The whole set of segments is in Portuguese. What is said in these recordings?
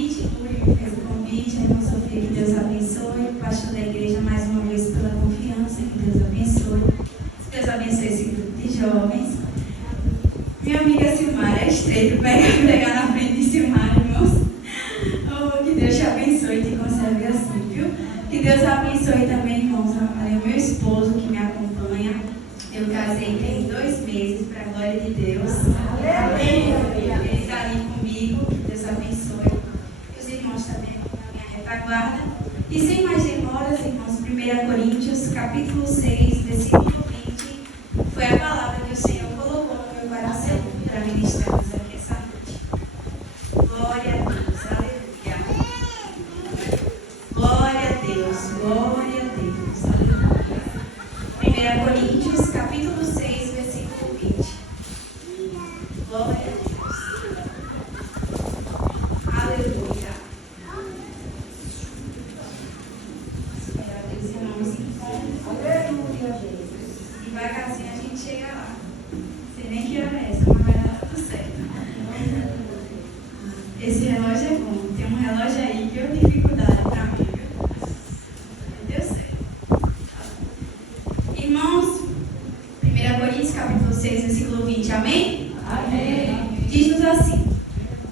convite, o Yuri me fez o convite, a irmã Sofia, que Deus abençoe, o pastor da igreja, mais uma vez, pela confiança, que Deus abençoe. Deus abençoe esse grupo de jovens. Minha amiga Silmara, é estreito pegar na frente de Silmara, irmãos. Oh, que Deus te abençoe e te conserve assim, viu? Que Deus abençoe também, irmãos, o meu esposo que me acompanha. Eu casei tem 2 meses, para a glória de Deus. Amém. Ele está ali comigo, que Deus abençoe. E os irmãos também na minha retaguarda. E sem mais demoras, irmãos, 1 Coríntios, capítulo 6, versículo 20, foi a palavra que o Senhor colocou no meu coração para ministrarmos aqui essa noite. Glória a Deus, aleluia. Glória a Deus, glória a Deus, aleluia. 1 Coríntios, capítulo 6, versículo 20. Glória a Deus. Aleluia. Espera Deus, irmãos, aleluia. Devagarzinho a gente chega lá. Sei nem que hora é essa, mas vai dar tudo certo. Esse relógio é bom. Tem um relógio aí que eu tenho dificuldade para mim, viu? Deu certo. Irmãos, 1 Coríntios, capítulo 6, versículo 20. Amém? Amém. Diz-nos assim: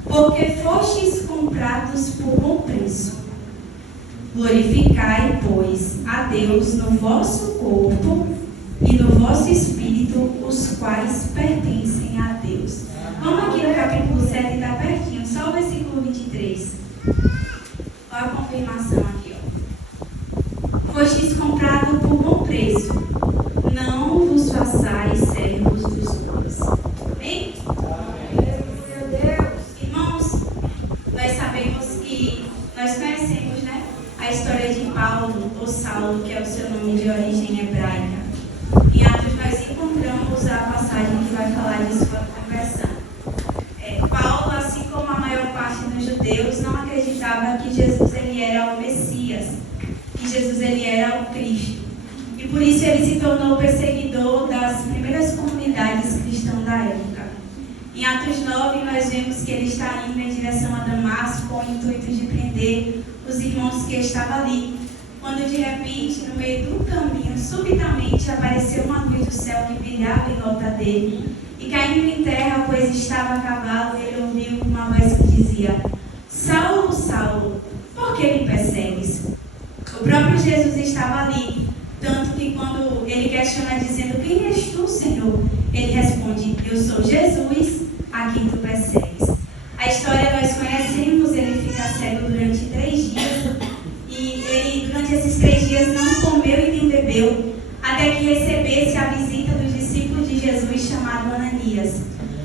porque fostes comprados por bom preço. Glorificai, pois, a Deus no vosso corpo e no vosso espírito, os quais pertencem a Deus. Vamos aqui no capítulo 7, está pertinho, só o versículo 23. Olha a confirmação aqui, ó. Fostes comprados por bom preço. Não vos façais servos dos homens. Amém? Meu Deus. Irmãos, nós sabemos que, nós conhecemos, né, a história de Paulo, ou Saulo, que é o seu nome de origem hebraica. Em Atos nós encontramos a passagem que vai falar de sua conversão. Paulo, assim como a maior parte dos judeus, não acreditava que Jesus ele era o Messias, que Jesus ele era o Cristo. E por isso ele se tornou perseguidor das primeiras comunidades cristãs da época. Em Atos 9 nós vemos que ele está indo em direção a Damasco com o intuito de prender os irmãos que estavam ali. Quando de repente, no meio do caminho, subitamente apareceu uma luz do céu que brilhava em volta dele. E caindo em terra, pois estava a cavalo, ele ouviu uma voz que dizia: Saulo, Saulo, por que me persegues? O próprio Jesus estava ali, tanto que quando ele questiona dizendo: quem és tu, Senhor? Ele responde: eu sou Jesus, a quem tu persegues. A história nós conhecemos, ele fica cego durante 3 dias. E ele, durante esses 3 dias, não comeu e nem bebeu, até que recebesse a visita do discípulo de Jesus chamado Ananias.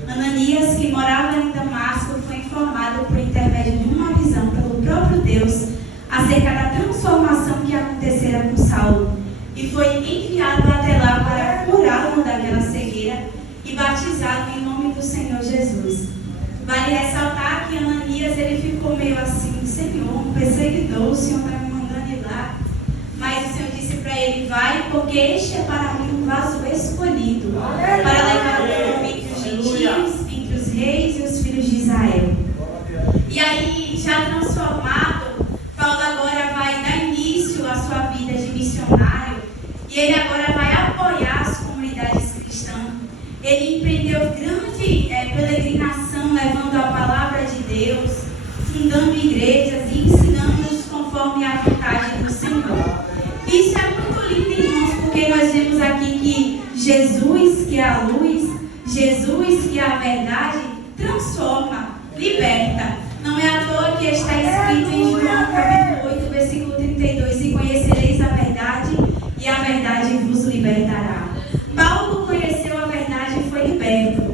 Ananias, que morava em Damasco, foi informado por intermédio de uma visão pelo próprio Deus acerca da transformação que acontecera com Saulo, e foi enviado até lá para curá-lo daquela cegueira e batizá-lo em nome do Senhor Jesus. Vale ressaltar que Ananias ele ficou meio assim: Senhor, um perseguidor, o Senhor está me mandando ir lá. Mas o Senhor disse para ele: vai, porque este é para mim um vaso escolhido, para levar o meu nome entre os gentios, entre os reis e os filhos de Israel. E aí, já transformado, Paulo agora vai dar início à sua vida de missionário, e ele agora vai apoiar as comunidades cristãs. Ele empreendeu grande peregrinação, levando a palavra de Deus, fundando igrejas e ensinando-os conforme a vontade do Senhor. Isso é muito lindo, irmãos, porque nós vemos aqui que Jesus, que é a luz, Jesus, que é a verdade, transforma, liberta. Não é à toa que está escrito em João capítulo 8, versículo 32: e conhecereis a verdade, e a verdade vos libertará. Paulo conheceu a verdade e foi liberto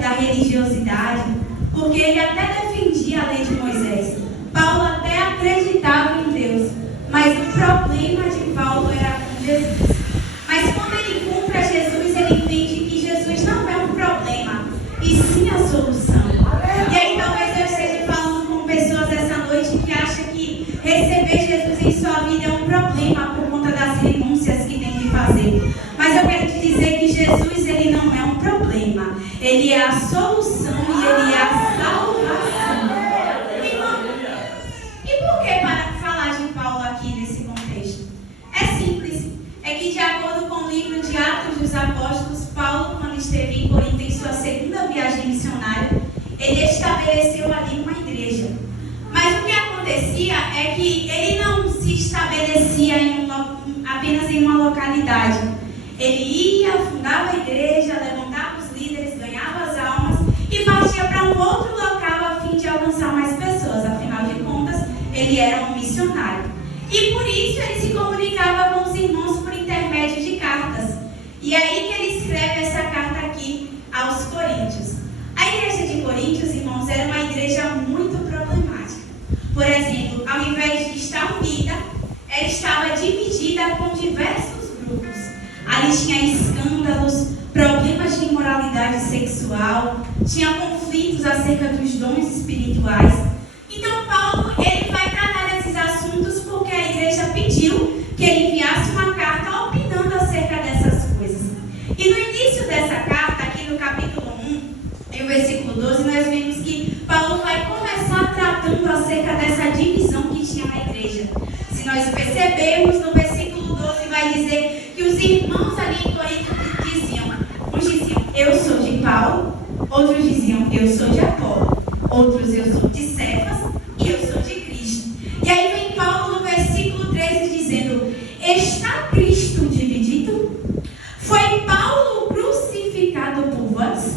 da religiosidade, porque ele até defendia a lei de Moisés. Paulo até acreditava em Deus, mas o problema de Paulo era com Jesus. Mas quando ele cumpre a Jesus, ele entende que Jesus não é um problema, e sim a solução. E aí talvez eu esteja falando com pessoas essa noite que acham que receber Jesus em sua vida é um problema por conta das renúncias que tem que fazer. Mas eu quero te dizer que Jesus ele não é um problema, ele é a solução e ele é a salvação. ele não se estabelecia apenas em uma localidade. Ele ia, fundava a igreja, levantava os líderes, ganhava as almas e partia para um outro local a fim de alcançar mais pessoas. Afinal de contas, ele era um missionário. E por isso ele se comunicava com os irmãos por intermédio de cartas. E é aí que ele escreve essa carta aqui aos Coríntios. A igreja de Coríntios, irmãos, era uma igreja muito problemática. Por exemplo, ao invés de estar unida, ela estava dividida com diversos grupos. Ali tinha escândalos, problemas de imoralidade sexual, tinha conflitos acerca dos dons espirituais. Então Paulo, ele vai tratar desses assuntos porque a igreja pediu que ele enviasse uma carta opinando acerca dessas coisas. E no início dessa carta, aqui no capítulo 1, e o versículo 12, nós vemos que Paulo vai começar tratando acerca dessa divisão que tinha na igreja. Se nós percebermos, no versículo 12 vai dizer que os irmãos ali em Corinto diziam, uns diziam, eu sou de Paulo, outros diziam, eu sou de Apolo, outros eu sou de Cefas e eu sou de Cristo. E aí vem Paulo no versículo 13 dizendo, está Cristo dividido? Foi Paulo crucificado por vós?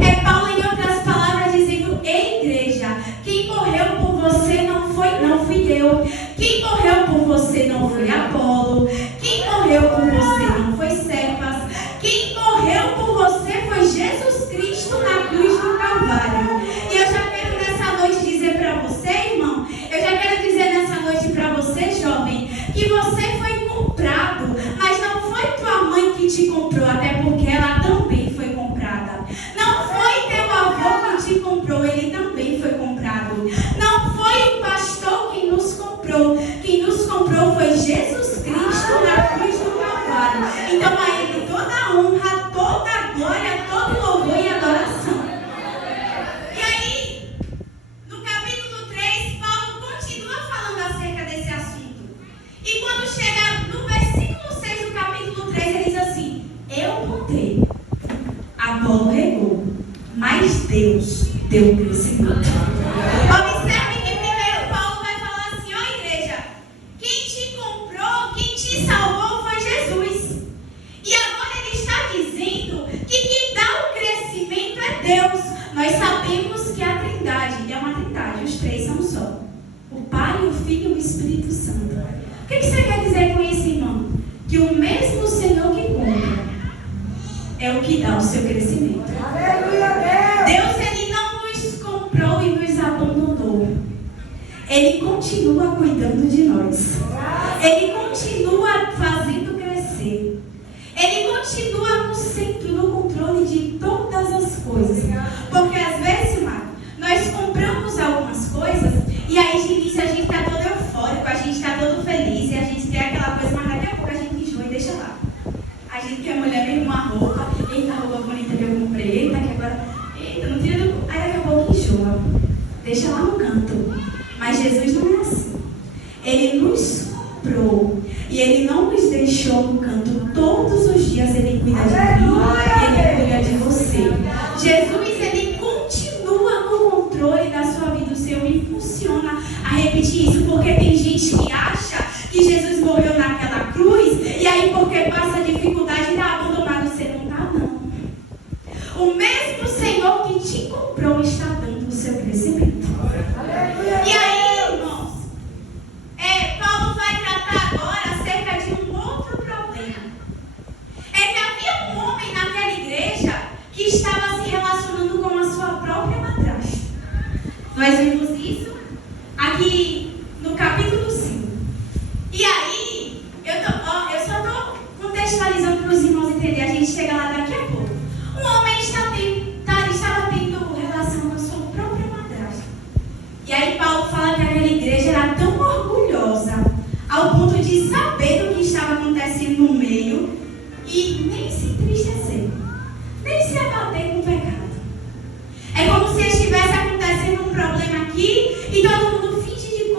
É Paulo, em outras palavras, dizendo, ei igreja, quem morreu por você não fui eu. Quem morreu por você não foi Apolo. Quem morreu por você não foi Cefas. Quem morreu por você foi Jesus Cristo na cruz do Calvário. E eu já quero nessa noite dizer para você, irmão, eu já quero dizer nessa noite para você, jovem, que você foi comprado, mas não foi tua mãe que te comprou, até porque ela também foi comprada. Não foi teu avô que te comprou, ele também foi comprado. Não foi o pastor quem nos comprou. Quem nos comprou foi Jesus Cristo na cruz do Calvário. Então a ele toda a honra, toda a glória, todo louvor e adoração. E aí, no capítulo 3, Paulo continua falando acerca desse assunto. E quando chega no versículo 6 do capítulo 3, ele diz assim, eu plantei, Apolo regou, mas Deus deu o crescimento. Observe que primeiro Paulo vai falar assim, ó igreja, quem te comprou, quem te salvou foi Jesus. E agora ele está dizendo que quem dá o crescimento é Deus. Nós sabemos que a Trindade é uma Trindade, os três são só. O Pai, o Filho e o Espírito Santo. O que você quer dizer com isso, irmão? Que o mesmo Senhor que compra é o que dá o seu crescimento. Deus, ele não nos comprou e nos abandonou. Ele continua cuidando de nós. Ele continua fazendo crescer. Ele continua no centro, no controle de todas as coisas. Porque às vezes, Marco, nós compramos algumas coisas e aí de início a gente está todo eufórico, a gente está todo feliz e a gente quer aquela coisa, mas daqui a pouco a gente enjoa e deixa lá. A gente quer mulher mesmo uma roupa, eita, a roupa bonita que eu comprei, eita, que agora, eita, não tira do... Aí daqui a pouco enjoa, deixa lá no canto. Mas Jesus não é assim. Ele nos comprou e ele não nos deixou no canto. Todos os dias ele cuida de mim e ele cuida de você. Jesus, ele continua no controle da sua vida. O Senhor me impulsiona a repetir isso, porque tem gente que acha que Jesus morreu naquela cruz e aí porque passa dificuldade está abandonado. Você não está, não. O mesmo Senhor que te comprou está dando o seu crescimento. E aí, irmãos, Paulo vai tratar agora acerca de um outro problema. É que havia um homem naquela igreja que estava se relacionando com a sua própria madrasta. Nós vimos isso aqui no capítulo 5. E aí, eu só estou contextualizando para os irmãos entenderem. A gente chega lá daqui a pouco. Um homem estava tendo relação com a sua própria madrasta. E aí Paulo fala que aquela igreja era tão orgulhosa ao ponto de saber do que estava acontecendo no meio e nem se entristecer, nem se abater com o pecado. É como se estivesse acontecendo um problema aqui e todo mundo finge de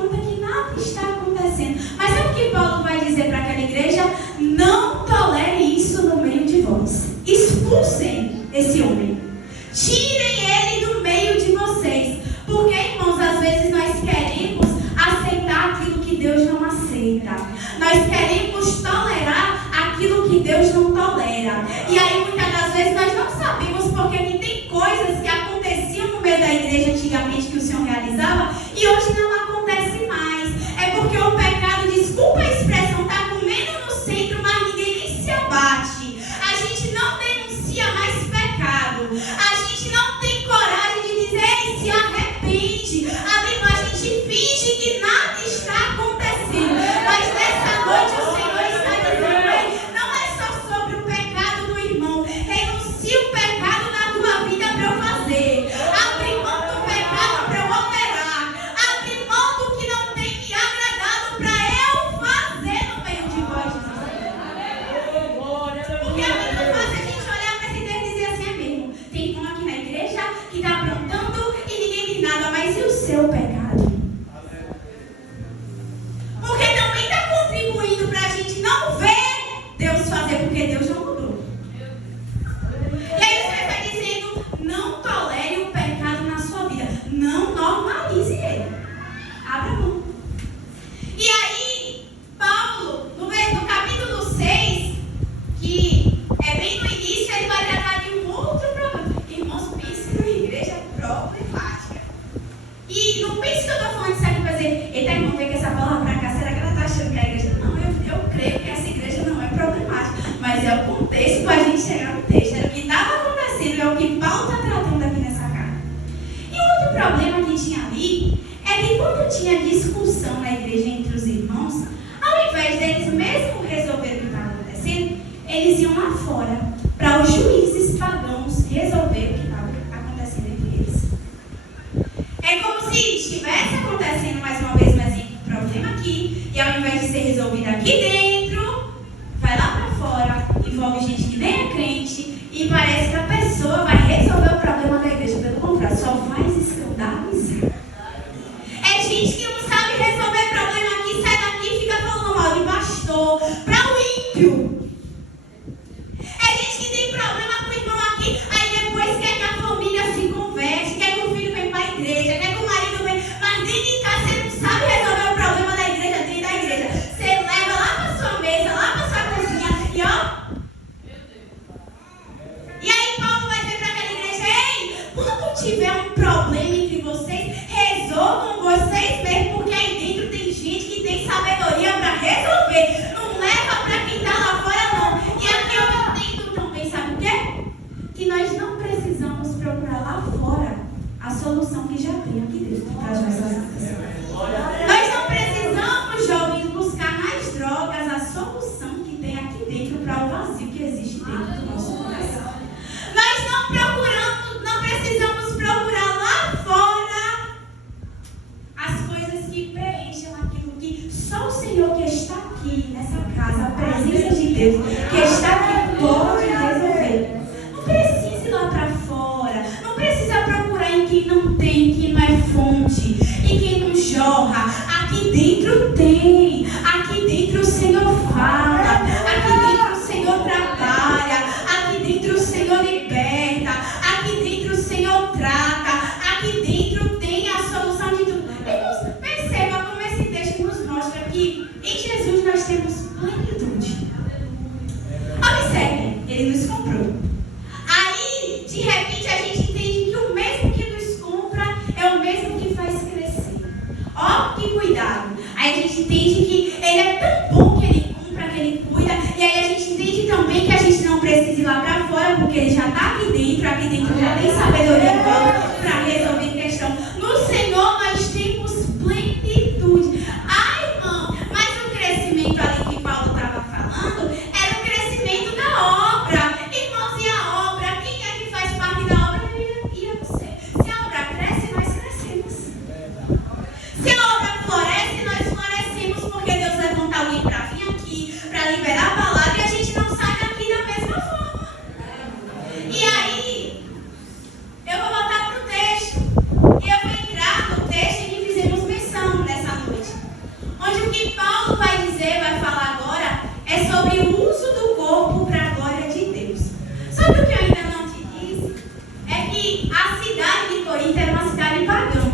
tinha discussão na igreja entre os irmãos, ao invés deles mesmo resolver o que estava acontecendo, eles iam lá fora para os juízes pagãos resolver o que estava acontecendo entre eles. É como se estivesse acontecendo mais uma vez um problema aqui, e ao invés de ser resolvido aqui dentro, vai lá para fora, envolve gente que nem é crente, e parece que a pessoa vai resolver o problema da igreja. Pelo contrário, só faz escandalizar. É gente que não sabe resolver problema aqui, sai daqui e fica falando mal de pastor para o ímpio. É gente que tem problema com o irmão aqui, aí depois quer que a família se converte, quer que o filho venha para a igreja, quer que o marido venha, mas dentro de casa você não sabe resolver o problema da igreja dentro da igreja. Você leva lá para sua mesa, lá para sua cozinha e ó. E aí Paulo vai dizer para aquela igreja: ei, quando tiver um problema entre vocês, resolvam vocês mesmos, porque aí dentro tem gente que tem sabedoria para resolver. Não leva para quem está lá fora, não. E aqui eu entendo também, sabe o quê? Que nós não precisamos procurar lá fora a solução que já tem aqui dentro para as nossas vidas. Nós não precisamos, jovens, buscar nas drogas a solução que tem aqui dentro para o vazio que existe dentro do nosso coração. Nós não precisamos procurar lá fora as coisas que preenchem aquilo que só o Senhor que está aqui nessa casa, a presença de Deus que está aqui, pode resolver. Não precisa ir lá para fora, não precisa procurar em quem não tem, quem não é fonte, em quem não jorra. Aqui dentro tem, aqui dentro o Senhor fala, aqui dentro o Senhor trabalha, aqui dentro o Senhor liberta, aqui dentro o Senhor trata, aqui dentro tem a solução de tudo. Irmãos, perceba como esse texto nos mostra que em Jesus nós temos plenitude. Observe, Ele nos comprou. Aí, de repente, a gente entende que o mesmo que nos compra é o mesmo que faz crescer. Ó, que cuidado. Aí a gente entende que Ele é tão bom que Ele compra, que Ele cuida. E aí a gente entende também que a gente não precisa ir lá para fora, porque Ele já está aqui dentro já tem sabedoria para resolver questão. No Senhor nós temos plenitude. Ai, irmão, mas o crescimento ali que Paulo estava falando era o crescimento da obra. Irmãos, e a obra? Quem é que faz parte da obra? E é você. Se a obra cresce, nós crescemos. Se a obra floresce, nós florescemos, porque Deus levanta alguém para vir aqui, para liberar a palavra, e a gente não sai daqui da mesma forma. E aí, eu vou voltar para o texto. E eu vou entrar no texto que fizemos menção nessa noite. Onde o que Paulo vai dizer, vai falar agora, é sobre o uso do corpo para a glória de Deus. Sabe o que eu ainda não te disse? É que a cidade de Corinto era uma cidade pagã,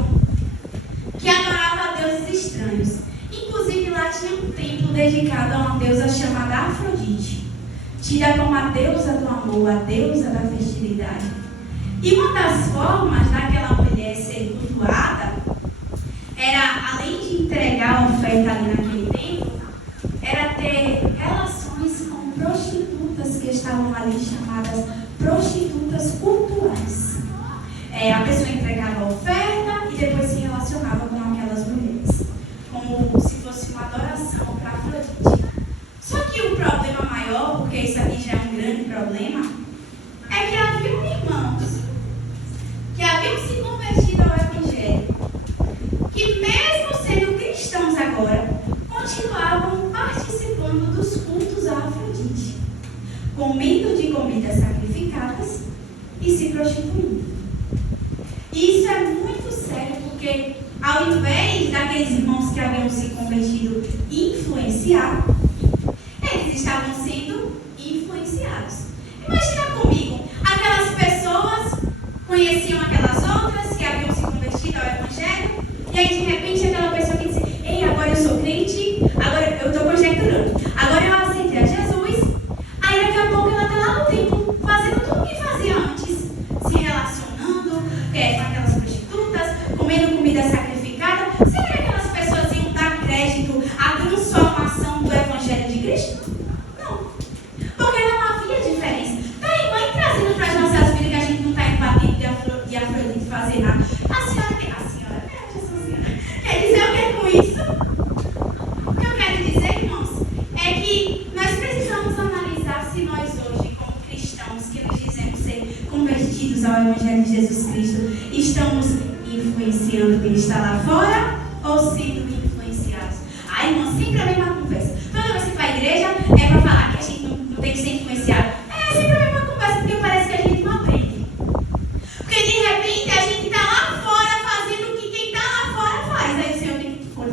que adorava a deuses estranhos. Inclusive lá tinha um templo dedicado a uma deusa chamada Afrodite, tida como a deusa do amor, a deusa da fertilidade. E uma das formas daquela mulher ser cultuada era, além de entregar a oferta ali naquele templo, era ter relações com prostitutas que estavam ali, chamadas prostitutas culturais. A pessoa entregava a oferta e depois se relacionava com aquelas mulheres, como se fosse uma adoração para Afrodite. Só que o problema maior, porque isso aqui já é um grande problema, é que haviam irmãos que haviam se convertido ao Evangelho, que mesmo sendo cristãos agora, continuavam participando dos cultos a Afrodite, comendo de comidas sacrificadas e se prostituindo. E isso é muito sério, porque ao invés daqueles irmãos que haviam se convertido influenciar, eles estavam sendo influenciados. Imagina comigo, aquelas pessoas conheciam aquelas outras que haviam se convertido ao Evangelho, e aí de repente aquela pessoa que disse: ei, agora eu sou crente, agora eu estou conjecturando, agora eu aceitei a Jesus. Aí daqui a pouco ela está lá no templo, fazendo tudo o que fazia antes, se relacionando com aquelas prostitutas, comendo comida sacrificada. Será que aquelas pessoas iam dar crédito à transformação do Evangelho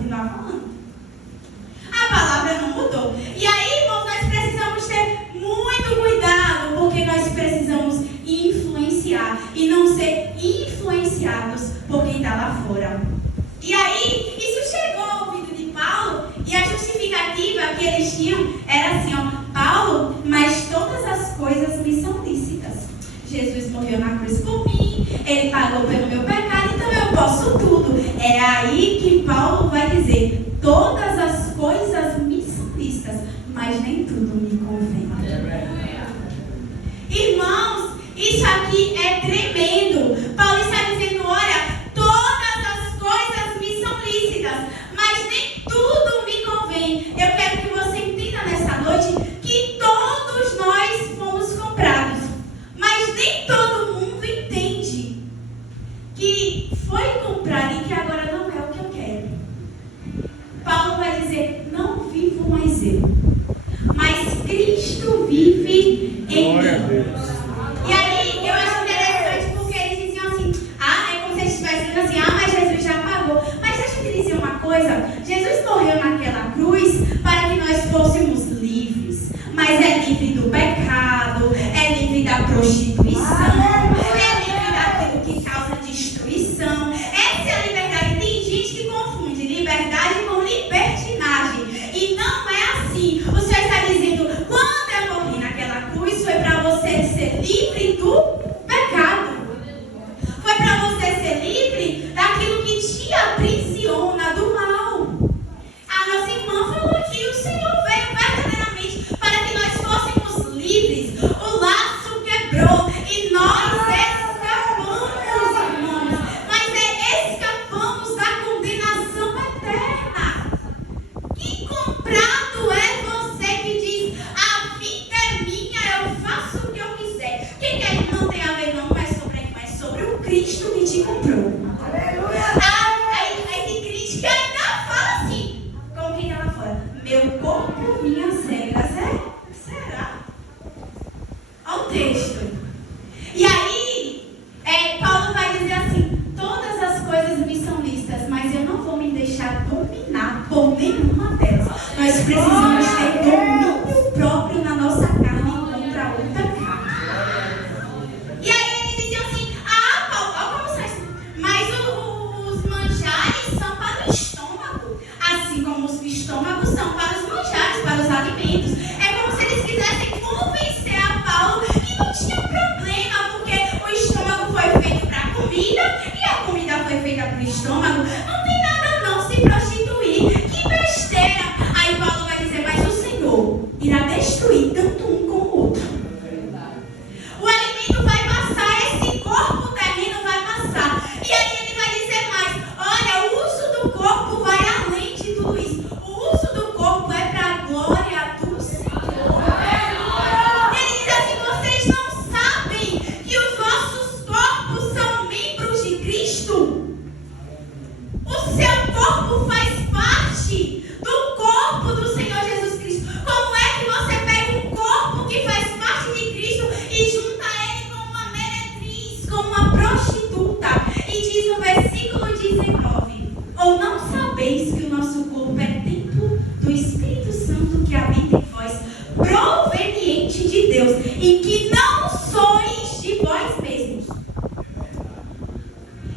continuar falando. A palavra não mudou. E aí, irmãos, nós precisamos ter muito cuidado, porque nós precisamos influenciar e não ser influenciados por quem está lá fora. E aí, isso chegou ao ouvido de Paulo, e a justificativa que eles tinham era assim, ó: Paulo, mas todas as coisas me são lícitas. Jesus morreu na cruz por mim, ele pagou pelo meu pecado, então eu posso tudo. É aí que Paulo vai dizer: todas as coisas me são lícitas, mas nem tudo me convém. Irmãos, isso aqui é tremendo. Paulo está dizendo: olha, todas as coisas me são lícitas, mas nem tudo me convém. Eu quero que você entenda nessa noite que todos nós fomos comprados, mas nem todo mundo entende que foi comprado e que agora não é o que eu quero. Paulo vai dizer: não vivo mais eu, mas Cristo vive em mim. E aí, eu acho interessante porque eles diziam assim: é como se eles estivessem dizendo assim: mas Jesus já pagou. Mas deixa eu te dizer uma coisa: Jesus morreu naquela cruz para que nós fôssemos livres. Mas é livre do pecado, é livre da prostituição, é livre daquilo que causa destruição. Essa é a liberdade. Tem gente que confunde liberdade com libertinagem. E não é assim. O Senhor está dizendo: quando eu morri naquela cruz, foi para você ser livre do pecado. Foi para você ser livre daquilo que te aprisiona, do mal. A nossa irmã falou aqui: o Senhor veio verdadeiramente para que nós fôssemos livres. O laço quebrou e nós escapamos, irmãos. Mas escapamos da condenação eterna. Que comprado é você que diz: a vida é minha, eu faço o que eu quiser. O que aí não tem a ver não mais sobre o Cristo que te comprou. Aí tem crente que ainda fala assim, como quem está lá fora: meu corpo, minhas regras. Será? Olha o texto. E aí, Paulo vai dizer assim: todas as coisas me são lícitas, mas eu não vou me deixar dominar por nenhuma delas. Nós precisamos ter domínio próprio na nossa carne contra outra carne. E aí ele dizia assim: Paulo, olha como sai. Mas os manjares são para o estômago, assim como os estômagos são para os manjares, para os alimentos. É como se eles quisessem convencer a Paulo que não tinha problema, porque o estômago foi feito para a comida e a comida foi feita para o estômago. Não tem nada não se prostituir. Que besteira! Aí Paulo vai dizer: mas o Senhor irá destruir tanto um como o outro. O alimento vai passar, esse corpo terreno vai passar. E aí ele vai dizer mais: olha, o uso do corpo vai além de tudo isso. O uso do corpo é para a glória do Senhor. Ele diz assim: vocês não sabem que os vossos corpos são membros de Cristo? O seu corpo faz parte do corpo do Senhor Jesus Cristo. Como é que você pega um corpo que faz parte de Cristo e junta ele com uma meretriz, com uma prostituta? E diz no versículo 19: ou não sabeis que o nosso corpo é templo do Espírito Santo que habita em vós, proveniente de Deus, e que não sois de vós mesmos?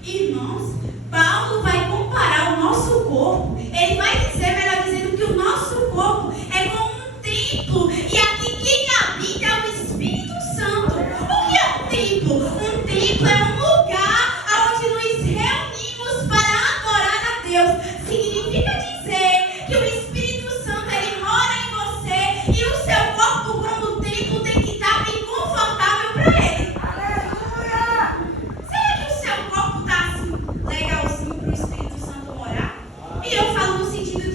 Irmãos, Paulo vai comparar o nosso corpo. Ele vai dizer, melhor dizendo, que o nosso corpo é como um templo. E aqui quem habita é o Espírito Santo. O que é um templo? Um templo é um lugar onde nos reunimos para adorar a Deus. Significa dizer que o Espírito Santo, ele mora em você, e o seu corpo como templo tem que estar bem confortável para ele. Será que o seu corpo está assim, legalzinho para o Espírito Santo morar? E eu falo no sentido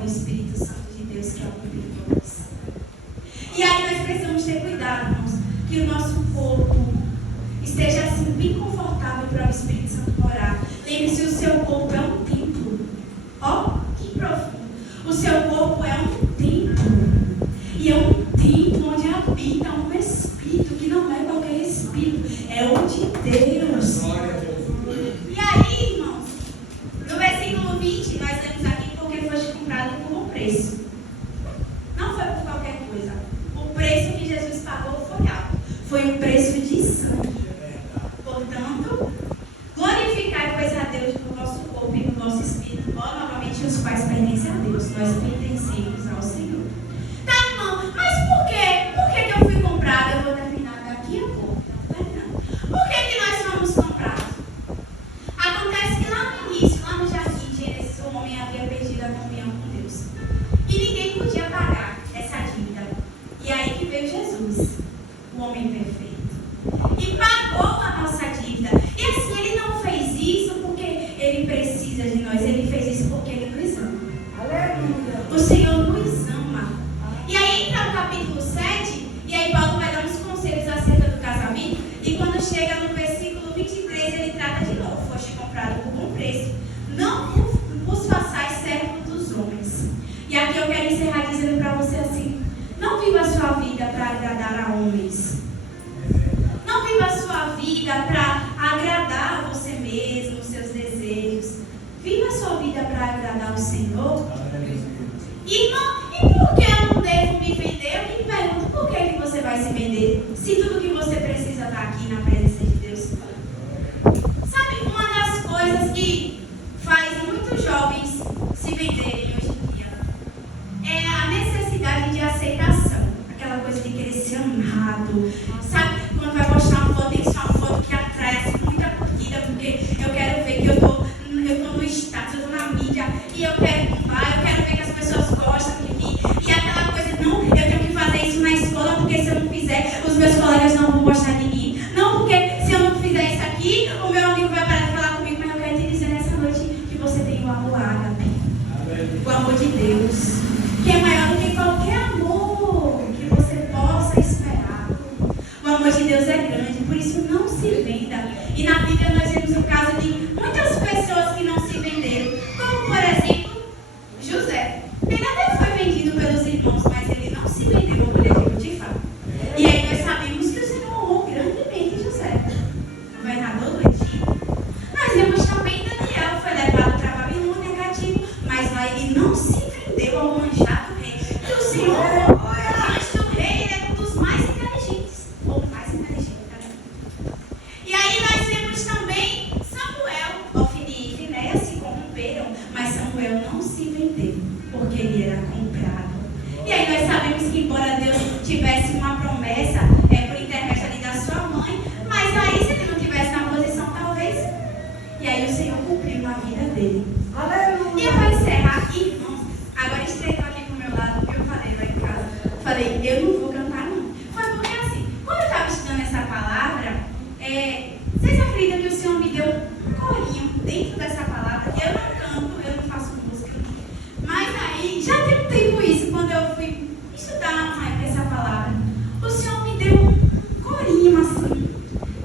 do Espírito Santo de Deus, que é o Comedor. E aí nós precisamos ter cuidado, irmãos, que o nosso corpo esteja assim bem confortável para o Espírito Santo morar. Lembre-se, o seu corpo é um templo. Ó, que profundo. O seu corpo é um templo. E é um templo onde habita um Espírito, que não é qualquer Espírito, é o de Deus. E aí, irmãos, no versículo 20, nós temos aqui porque foste comprado por um preço. Não foi por qualquer coisa. O preço que Jesus pagou foi alto. Foi um preço de sangue. Portanto, glorificai, pois, a Deus no nosso corpo e no nosso espírito, ó, novamente, os quais pertencem a Deus. Nós pertencemos ao Senhor. Tá, irmão, mas por quê? Por que eu fui comprado? Eu vou terminar daqui a pouco. Por que nós fomos comprados? Acontece que lá no início, lá no jardim de Gênesis, o homem havia perdido a comunhão com Deus. E ninguém podia pagar essa dívida. E aí que veio Jesus, o homem perfeito. E pagou a nossa dívida. E assim, ele não fez isso porque ele precisa de nós. Ele fez isso porque ele nos ama. Aleluia. O Senhor nos ama. E aí entra o capítulo 7. E aí Paulo vai dar uns conselhos acerca do casamento. E quando chega no versículo 23, ele trata de novo. Foste comprado por bom preço. Não vos façais servos dos homens. E aqui eu quero encerrar dizendo para você assim: não viva a sua vida para agradar a homens. Não viva a sua vida para agradar a você mesmo, os seus desejos. Viva a sua vida para agradar o Senhor. Irmão, e por que eu não devo me vender? Eu me pergunto, por que você vai se vender? Se tudo que você precisa está aqui na presença de Deus. Sabe, uma das coisas que faz muitos jovens se venderem hoje em dia é a necessidade de aceitação. Aquela coisa de querer ser amado. Sabe, quando vai postar uma foto, tem que ser uma foto que atrai assim, muita curtida, porque eu quero ver que eu tô no status, eu tô na mídia, e eu quero bombar, eu quero ver que as pessoas gostam de mim. E aquela coisa, não, eu tenho que fazer isso na escola, porque se eu não fizer, os meus colegas não vão gostar de mim. Não, porque se eu não fizer isso aqui, o meu amigo vai parar de falar comigo, mas eu quero te dizer nessa noite que você tem o amor ágape. O amor de Deus, que é maior do que qualquer amor que você possa esperar. O amor de Deus é grande, por isso não se venda. E na Bíblia nós vemos o caso de muitas pessoas que não se venderam, como por exemplo, José. Ele até foi vendido pelos irmãos, mas ele não se vendeu à mulher de Potifar. E aí nós sabemos que o Senhor honrou grandemente José, governador do Egito. Nós vemos também Daniel, foi levado para a Babilônia cativo, mas lá ele não se vendeu ao manjar do rei. E o Senhor, antes do rei, ele é um dos mais inteligentes, ou mais inteligente. E aí nós vemos também Samuel, Ofni e Finéias se corromperam, mas Samuel não se vendeu, porque ele era comprado. E aí nós sabemos que embora Deus tivesse uma promessa por intermédio ali da sua mãe, mas aí se ele não tivesse na posição, talvez. E aí o Senhor cumpriu na vida dele. Aleluia. E eu vou encerrar, irmãos. Agora estreitou aqui pro meu lado, eu falei lá em casa. Falei, eu não vou cantar não. Foi porque assim, quando eu estava estudando essa palavra, vocês acreditam que o Senhor me deu um corinho dentro dessa palavra? Eu não canto, eu não faço música. Mas aí, já tem um tempo isso, quando eu fui estudar essa palavra, o Senhor me deu um corinho assim,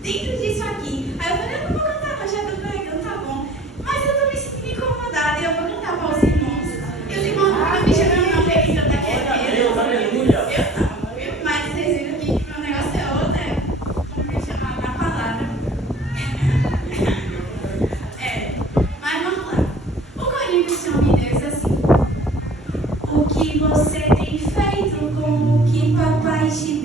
dentro disso aqui. Aí eu falei, eu não vou cantar não, já estou pregando, tá bom. Mas eu estou me sentindo incomodada e eu vou cantar para os irmãos. E os irmãos não estão me chamando não, porque eles cantam aqui. Eu não, viu? Mas vocês viram aqui que meu negócio é outro, como me chamar na palavra. Mas vamos lá. O corinho que o Senhor me deu é assim: o que você tem feito com o que papai te